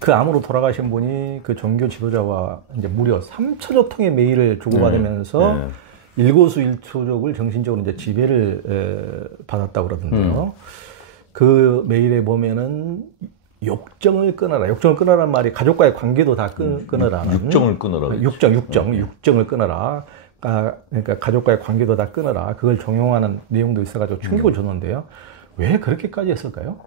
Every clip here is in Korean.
그 암으로 돌아가신 분이 그 종교 지도자와 이제 무려 3천여 통의 메일을 주고받으면서 일거수일투족을 정신적으로 이제 지배를 받았다고 그러던데요. 그 메일에 보면은 욕정을 끊어라. 욕정을 끊어라는 말이 가족과의 관계도 다 끊어라. 육정을 끊어라. 육정을 끊어라. 그러니까 가족과의 관계도 다 끊어라. 그걸 종용하는 내용도 있어가지고 충격을 줬는데요. 왜 그렇게까지 했을까요?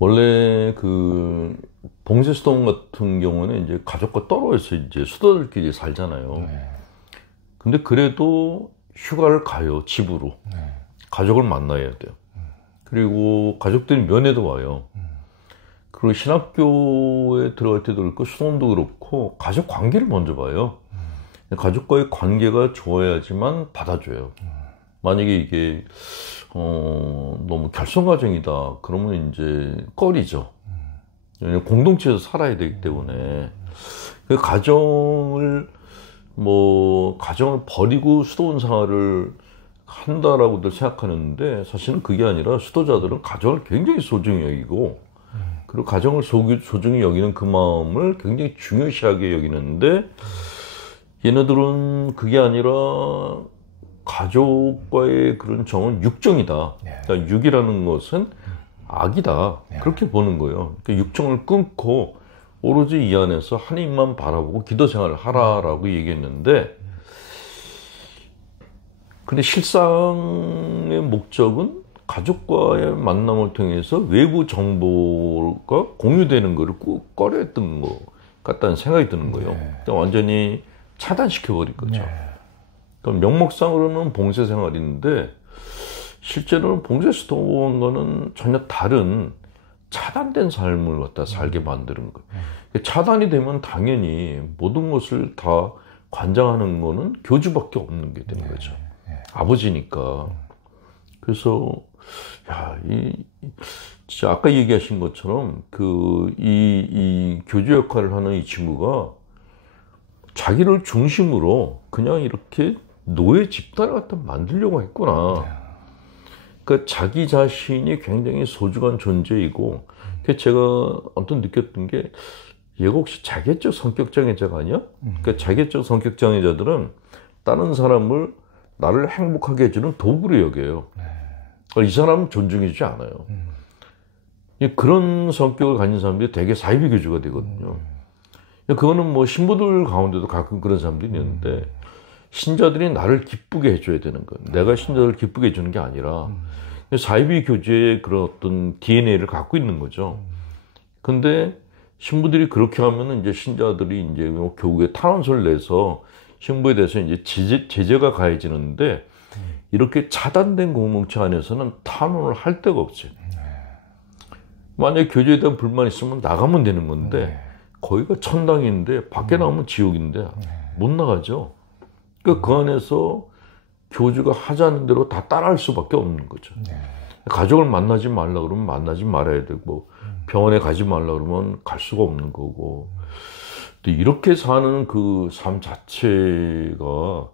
원래 그 봉쇄 수도원 같은 경우는 이제 가족과 떨어져서 이제 수도들끼리 살잖아요. 근데 그래도 휴가를 가요, 집으로. 가족을 만나야 돼요. 그리고 가족들이 면회도 와요. 그리고 신학교에 들어갈 때도 그렇고 수도원도 그렇고 가족 관계를 먼저 봐요. 가족과의 관계가 좋아야지만 받아줘요. 만약에 이게 너무 결손 가정이다 그러면 이제 꺼리죠. 공동체에서 살아야 되기 때문에 그 가정을 버리고 수도원 생활을 한다라고들 생각하는데 사실은 그게 아니라 수도자들은 가정을 굉장히 소중히 여기고 그리고 가정을 소중히 여기는 그 마음을 굉장히 중요시하게 여기는데 얘네들은 그게 아니라 가족과의 그런 정은 육정이다. 그러니까 육이라는 것은 악이다. 그렇게 보는 거예요. 그러니까 육정을 끊고 오로지 이 안에서 하나님만 바라보고 기도 생활을 하라라고 얘기했는데 근데 실상의 목적은 가족과의 만남을 통해서 외부 정보가 공유되는 것을 꼭 꺼려했던 것 같다는 생각이 드는 거예요. 그러니까 완전히 차단시켜버린 거죠. 그럼 명목상으로는 봉쇄 생활인데 실제로는 봉쇄 수도원과는 전혀 다른 차단된 삶을 갖다 살게 만드는 거예요. 차단이 되면 당연히 모든 것을 다 관장하는 거는 교주밖에 없는 게 되는 거죠. 아버지니까. 그래서 진짜 아까 얘기하신 것처럼 이 교주 역할을 하는 이 친구가 자기를 중심으로 그냥 이렇게 노예 집단을 갖다 만들려고 했구나. 그러니까 자기 자신이 굉장히 소중한 존재이고, 제가 아무튼 느꼈던 게, 얘가 혹시 자기애적 성격 장애자가 아니야? 그러니까 자기애적 성격 장애자들은 다른 사람을 나를 행복하게 해주는 도구로 여겨요. 이 사람은 존중해주지 않아요. 그런 성격을 가진 사람들이 되게 사이비 교주가 되거든요. 그거는 뭐 신부들 가운데도 가끔 그런 사람들이 있는데 신자들이 나를 기쁘게 해줘야 되는 거예요. 내가 신자들을 기쁘게 해주는 게 아니라 사이비 교주의 그런 어떤 DNA를 갖고 있는 거죠. 근데 신부들이 그렇게 하면은 이제 신자들이 이제 교구에 탄원서를 내서 신부에 대해서 이제 제재가 가해지는데 이렇게 차단된 공동체 안에서는 탄원을 할 데가 없지. 만약에 교주에 대한 불만이 있으면 나가면 되는 건데 거기가 천당인데 밖에 나오면 지옥인데 못 나가죠. 그러니까 그 안에서 교주가 하자는 대로 다 따라할 수밖에 없는 거죠. 가족을 만나지 말라 그러면 만나지 말아야 되고 병원에 가지 말라 그러면 갈 수가 없는 거고 이렇게 사는 그 삶 자체가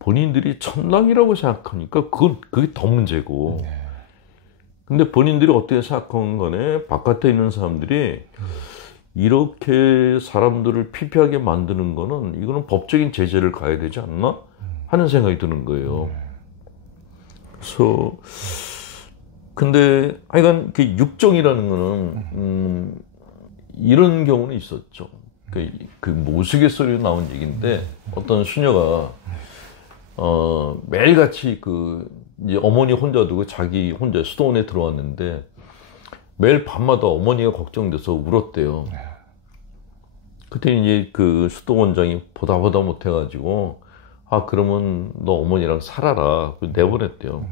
본인들이 천당이라고 생각하니까 그게 더 문제고 근데 본인들이 어떻게 생각하는 거네 바깥에 있는 사람들이 이렇게 사람들을 피폐하게 만드는 거는 이거는 법적인 제재를 가야 되지 않나 하는 생각이 드는 거예요. 그래서 근데 하여간 그 육정이라는 거는 이런 경우는 있었죠. 그 모스갯소리로 나온 얘기인데 어떤 수녀가 매일같이 이제 어머니 혼자 두고 자기 혼자 수도원에 들어왔는데 매일 밤마다 어머니가 걱정돼서 울었대요. 그때 이제 그 수도원장이 보다 못해가지고 그러면 너 어머니랑 살아라 내보냈대요.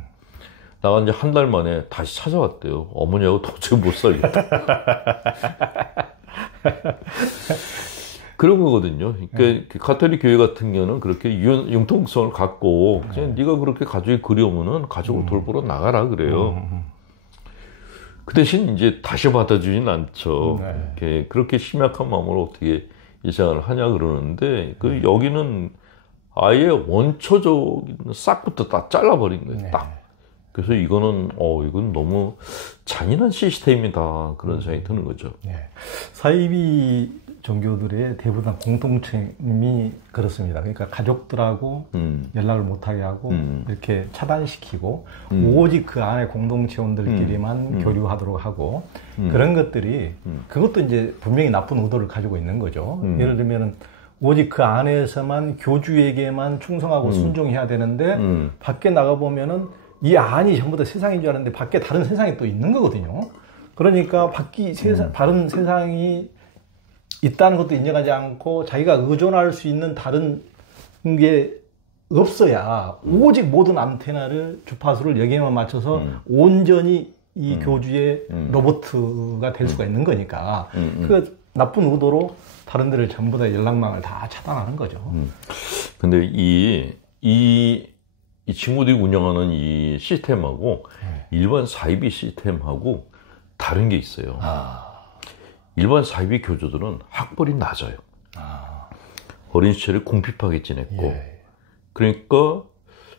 나가 이제 한 달 만에 다시 찾아왔대요. 어머니하고 도저히 못 살겠다. 그런 거거든요. 그러니까 가톨릭 교회 같은 경우는 그렇게 융통성을 갖고 그냥 네가 그렇게 가족이 그리우면은 가족을 돌보러 나가라 그래요. 그 대신 이제 다시 받아주진 않죠. 그렇게 심약한 마음으로 어떻게 이 생활을 하냐 그러는데 여기는 아예 원초적인 싹부터 다 잘라버린 거예요. 딱 그래서 이건 너무 잔인한 시스템이다 그런 생각이 드는 거죠. 예. 사이비 종교들의 대부분 공통점이 그렇습니다. 그러니까 가족들하고 연락을 못하게 하고 이렇게 차단시키고 오직 그 안에 공동체원들끼리만 교류하도록 하고 그런 것들이 그것도 이제 분명히 나쁜 의도를 가지고 있는 거죠. 예를 들면은 오직 그 안에서만 교주에게만 충성하고 순종해야 되는데 밖에 나가 보면은 이 안이 전부 다 세상인 줄 알았는데 밖에 다른 세상이 또 있는 거거든요. 그러니까 다른 세상이 있다는 것도 인정하지 않고 자기가 의존할 수 있는 다른 게 없어야 오직 모든 안테나를 주파수를 여기에만 맞춰서 온전히 이 교주의 로봇가 될 수가 있는 거니까 그 나쁜 의도로 다른 데를 전부 다 연락망을 다 차단하는 거죠. 근데 이 친구들이 운영하는 이 시스템하고 일반 사이비 시스템하고 다른 게 있어요. 일반 사이비 교주들은 학벌이 낮아요. 어린 시절에 궁핍하게 지냈고, 그러니까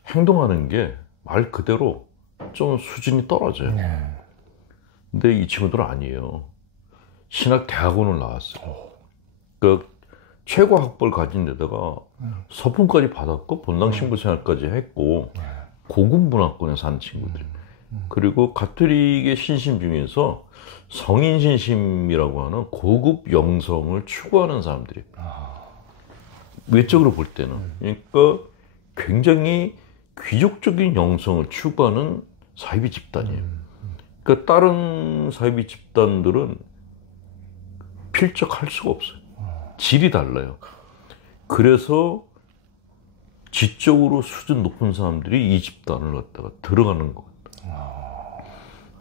행동하는 게 말 그대로 좀 수준이 떨어져요. 근데 이 친구들은 아니에요. 신학 대학원을 나왔어요. 그러니까 최고 학벌 가진 데다가 서품까지 받았고 본당 신부 생활까지 했고 고급 문화권에 사는 친구들. 그리고 가톨릭의 신심 중에서 성인 신심이라고 하는 고급 영성을 추구하는 사람들이 외적으로 볼 때는 그러니까 굉장히 귀족적인 영성을 추구하는 사이비 집단이에요. 그러니까 다른 사이비 집단들은 필적할 수가 없어요. 질이 달라요. 그래서 지적으로 수준 높은 사람들이 이 집단을 갖다가 들어가는 것 같다.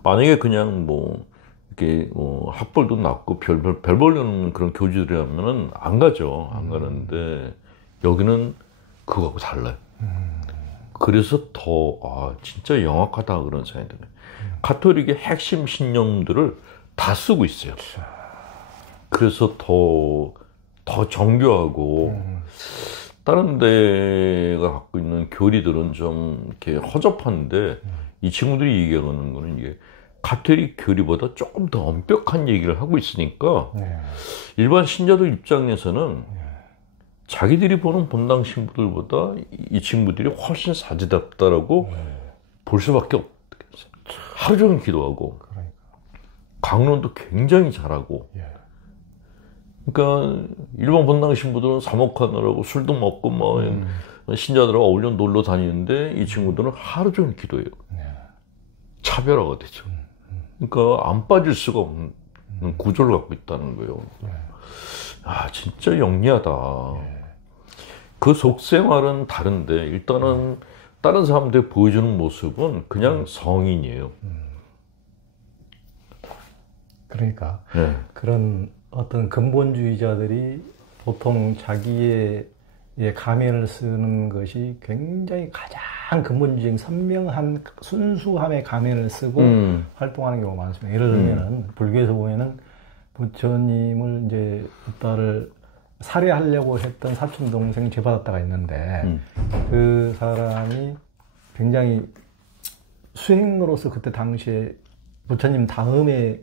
만약에 그냥 이렇게 학벌도 낮고 별 벌려는 그런 교주들이라면은 안 가죠. 안 가는데 여기는 그거하고 달라요. 그래서 더 진짜 영악하다 그런 생각이 들어요. 가톨릭의 핵심 신념들을 다 쓰고 있어요. 그래서 더 정교하고 다른 데가 갖고 있는 교리들은 좀 이렇게 허접한데 이 친구들이 얘기하는 거는 이게 가톨릭 교리보다 조금 더 엄격한 얘기를 하고 있으니까 일반 신자들 입장에서는 자기들이 보는 본당 신부들보다 이 친구들이 훨씬 사지답다라고 볼 수밖에 없겠어요. 하루 종일 기도하고 강론도 굉장히 잘하고 그러니까 일반 본당 신부들은 사목하느라고 술도 먹고 신자들하고 어울려 놀러 다니는데 이 친구들은 하루 종일 기도해요. 차별화가 되죠. 그러니까 안 빠질 수가 없는 구조를 갖고 있다는 거예요. 진짜 영리하다. 그 속생활은 다른데 일단은 다른 사람들이 보여주는 모습은 그냥 성인이에요. 그러니까 그런 어떤 근본주의자들이 보통 자기의 가면을 쓰는 것이 굉장히 가장 근본주의적인 선명한 순수함의 가면을 쓰고 활동하는 경우가 많습니다. 예를 들면은 불교에서 보면은 부처님을 이제 부다를 살해하려고 했던 사촌 동생이 죄받았다가 있는데 그 사람이 굉장히 수행으로서 그때 당시에 부처님 다음에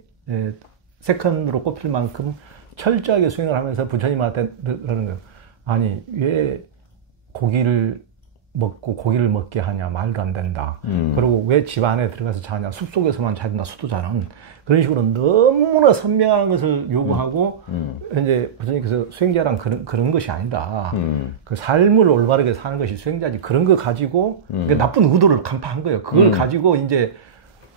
세컨으로 꼽힐 만큼 철저하게 수행을 하면서 부처님한테 그러는 거예요. 아니 왜 고기를 먹고 고기를 먹게 하냐, 말도 안 된다. 그리고 왜 집 안에 들어가서 자냐, 숲속에서만 자냐, 수도자는 그런 식으로 너무나 선명한 것을 요구하고 이제 부처님께서 수행자란 그런 것이 아니다. 그 삶을 올바르게 사는 것이 수행자지. 그런 거 가지고 나쁜 의도를 간파한 거예요. 그걸 가지고 이제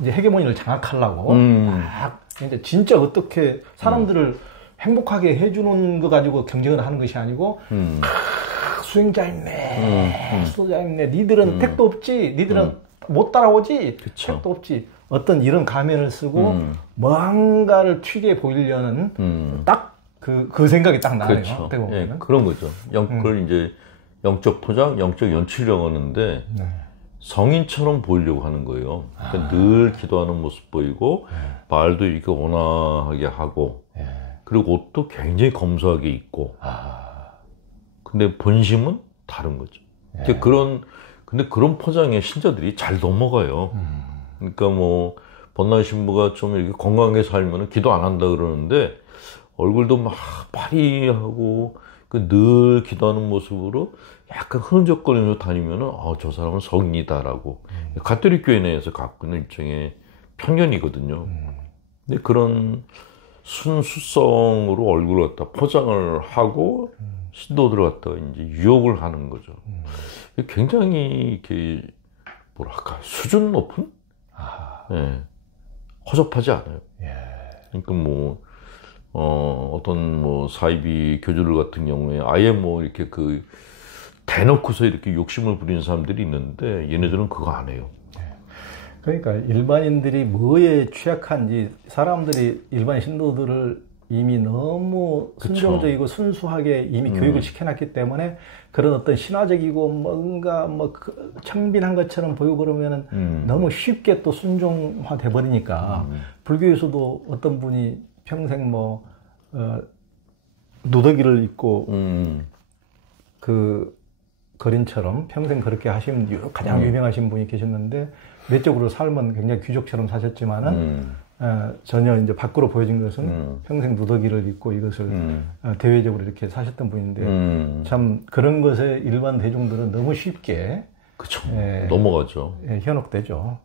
헤게모니를 장악하려고 막 이제 진짜 어떻게 사람들을 행복하게 해주는 거 가지고 경쟁을 하는 것이 아니고 수행자 있네, 수도자 있네, 니들은 택도 없지, 니들은 못 따라오지, 그쵸. 택도 없지. 어떤 이런 가면을 쓰고 뭔가를 튀게 보이려는 딱 그 생각이 딱 나네요. 그렇죠. 예, 그런 거죠. 그걸 이제 영적 포장, 영적 연출이라고 하는데 성인처럼 보이려고 하는 거예요. 그러니까 늘 기도하는 모습 보이고 말도 이렇게 온화하게 하고 그리고 옷도 굉장히 검소하게 입고 근데 본심은 다른 거죠. 근데 그런 포장의 신자들이 잘 넘어가요. 그러니까 뭐 법난 신부가 좀 이렇게 건강하게 살면 기도 안 한다 그러는데 얼굴도 막 파리하고 그 늘 기도하는 모습으로 약간 흐느적거리면서 다니면은 저 사람은 성인이다라고 가톨릭 교회 내에서 갖고 있는 일종의 편견이거든요. 근데 그런 순수성으로 얼굴을 갖다 포장을 하고 신도들을 갖다가 이제 유혹을 하는 거죠. 굉장히 이렇게 뭐랄까 수준 높은 예, 허접하지 않아요. 그러니까 뭐 어떤 뭐 사이비 교주들 같은 경우에 아예 뭐 이렇게 그 대놓고서 이렇게 욕심을 부리는 사람들이 있는데 얘네들은 그거 안 해요. 그러니까 일반인들이 뭐에 취약한지 사람들이 일반 신도들을 이미 너무 순종적이고 순수하게 이미 교육을 시켜놨기 때문에 그런 어떤 신화적이고 뭔가 뭐 창빈한 것처럼 보이고 그러면은 너무 쉽게 또 순종화돼 버리니까 불교에서도 어떤 분이 평생 뭐 누더기를 입고 그 거린처럼 평생 그렇게 하신 가장 유명하신 분이 계셨는데 내적으로 삶은 굉장히 귀족처럼 사셨지만은 전혀 이제 밖으로 보여진 것은 평생 누더기를 입고 이것을 대외적으로 이렇게 사셨던 분인데 참 그런 것에 일반 대중들은 너무 쉽게 그쵸. 넘어가죠. 현혹되죠.